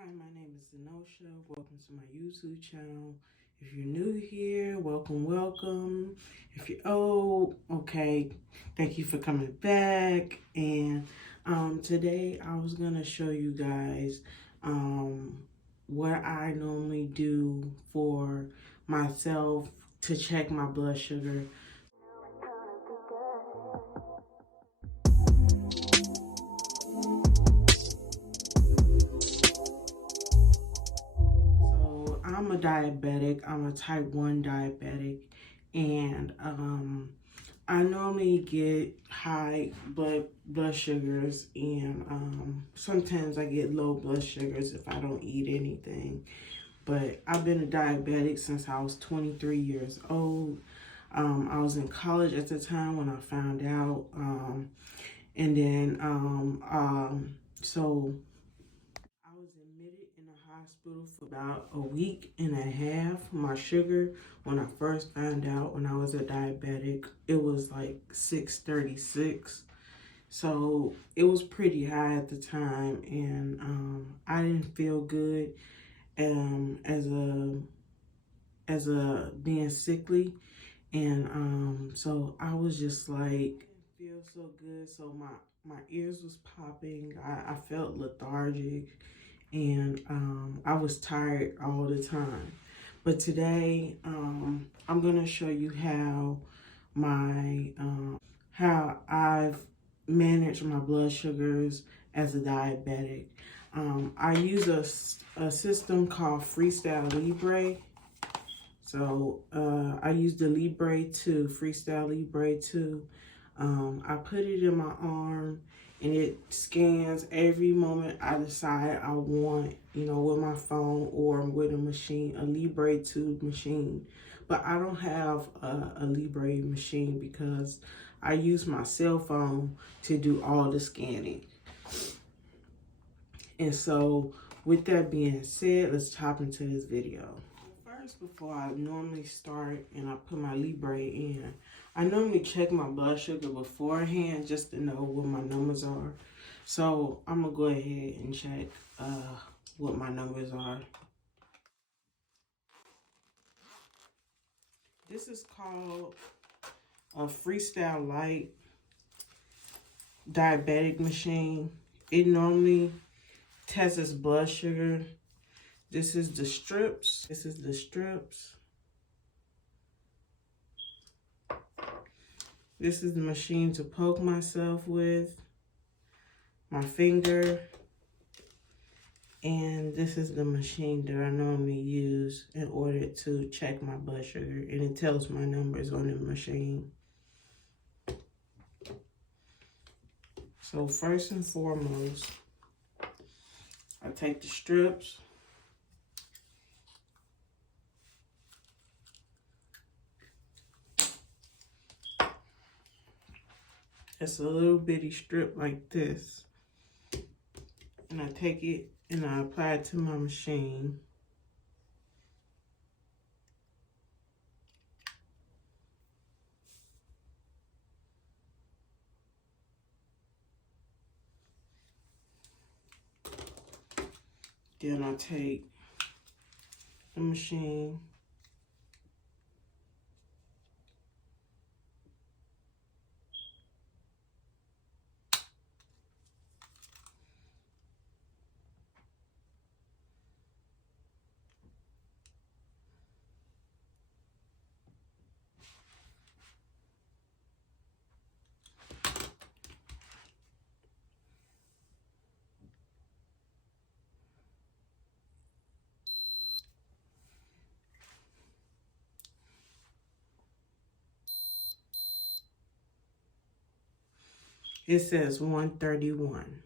Hi, my name is Zanosha. Welcome to my YouTube channel. If you're new here, welcome. If you're old, okay, thank you for coming back. And today I was gonna show you guys what I normally do for myself to check my blood sugar. I'm a diabetic. I'm a type 1 diabetic, and I normally get high blood sugars, and sometimes I get low blood sugars if I don't eat anything. But I've been a diabetic since I was 23 years old. I was in college at the time when I found out, and then so I was admitted in a hospital for about a week and a half. My sugar, when I first found out when I was a diabetic, it was like 636. So it was pretty high at the time, and I didn't feel good as a being sickly, and so I was just like, didn't feel so good. So my ears was popping. I felt lethargic, and I was tired all the time. But today, I'm gonna show you how I've managed my blood sugars as a diabetic. I use a system called Freestyle Libre. So I use the Libre 2, Freestyle Libre 2. I put it in my arm, and it scans every moment I decide I want, with my phone or with a machine, a Libre 2 machine. But I don't have a Libre machine because I use my cell phone to do all the scanning. And so with that being said, let's hop into this video. First, before I normally start and I put my Libre in, I normally check my blood sugar beforehand just to know what my numbers are. So I'm gonna go ahead and check what my numbers are. This is called a Freestyle Libre diabetic machine. It normally tests blood sugar. This is the strips. This is the machine to poke myself with, my finger. And this is the machine that I normally use in order to check my blood sugar, and it tells my numbers on the machine. So first and foremost, I take the strips. It's a little bitty strip like this. And I take it and I apply it to my machine. Then I take the machine it says 131.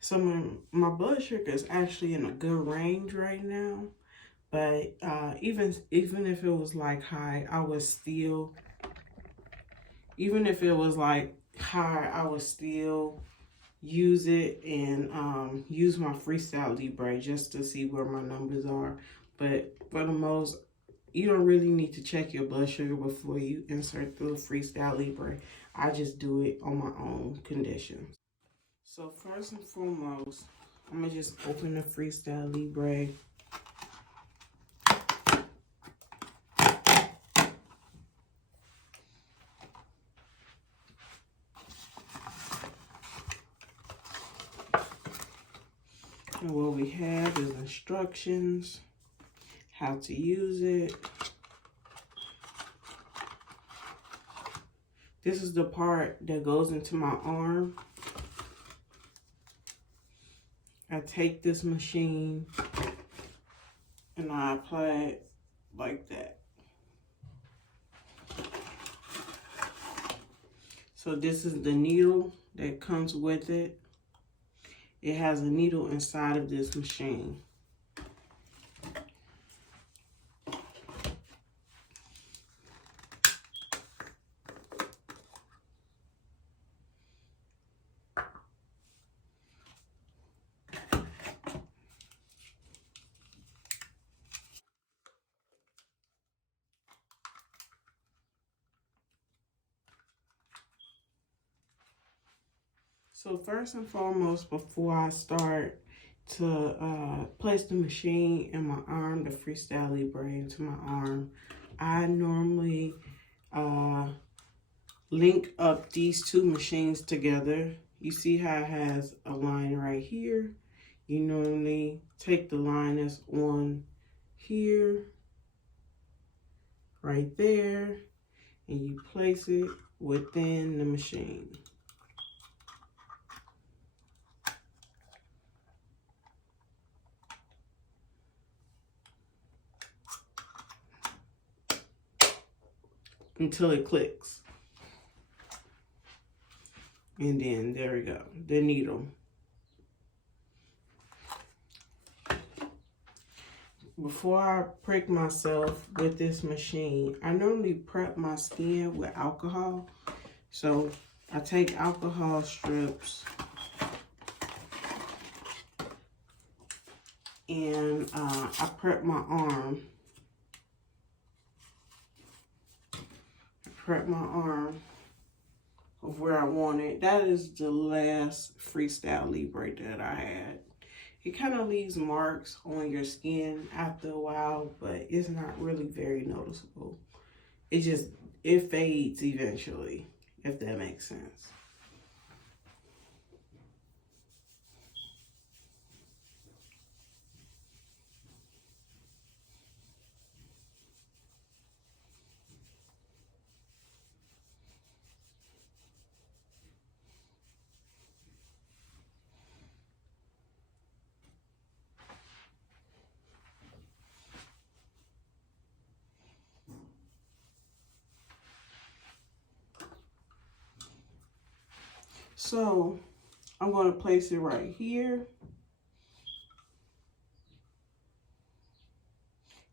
So my blood sugar is actually in a good range right now. But even if it was like high, even if it was like high, I would still use it and use my Freestyle Libre just to see where my numbers are. But for the most, you don't really need to check your blood sugar before you insert the Freestyle Libre. I just do it on my own conditions. So first and foremost, I'm gonna just open the Freestyle Libre. And what we have is instructions, how to use it. This is the part that goes into my arm. I take this machine and I apply it like that. So this is the needle that comes with it. It has a needle inside of this machine. So first and foremost, before I start to place the machine in my arm, the Freestyle Libre into my arm, I normally link up these two machines together. You see how it has a line right here? You normally take the line that's on here, right there, and you place it within the machine. Until it clicks. And then there we go, the needle. Before I prick myself with this machine, I normally prep my skin with alcohol. So I take alcohol strips and I prep my arm. Prep my arm of where I want it. That is the last Freestyle Libre that I had. It kind of leaves marks on your skin after a while, but it's not really very noticeable. It fades eventually, if that makes sense. So I'm going to place it right here.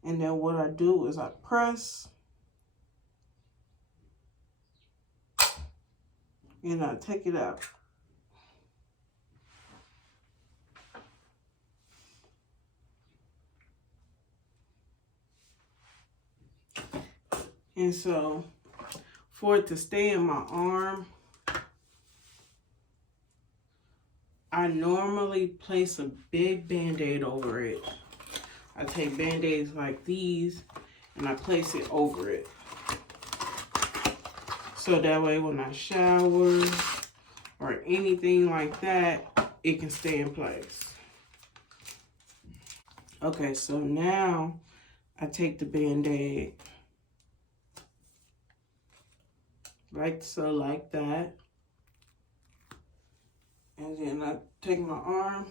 And then what I do is I press and I take it out. And so for it to stay in my arm, I normally place a big Band-Aid over it. I take Band-Aids like these and I place it over it. So that way when I shower or anything like that, it can stay in place. Okay, so now I take the Band-Aid like so, like that. And then I take my arm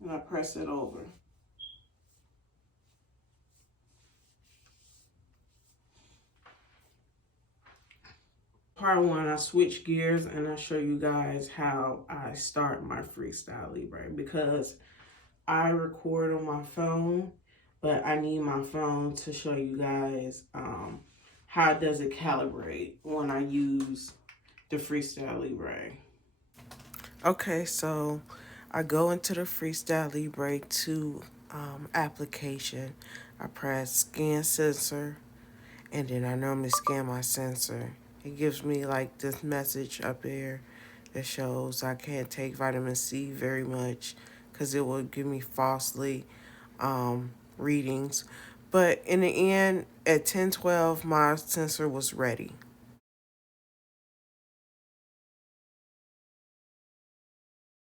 and I press it over. Part one, I switch gears and I show you guys how I start my Freestyle Libre, because I record on my phone, but I need my phone to show you guys how does it calibrate when I use the Freestyle Libre. Okay, so I go into the Freestyle Libre 2 application. I press scan sensor, and then I normally scan my sensor. it gives me like this message up here that shows I can't take vitamin C very much because it will give me falsely readings. But in the end, at 10:12, my sensor was ready.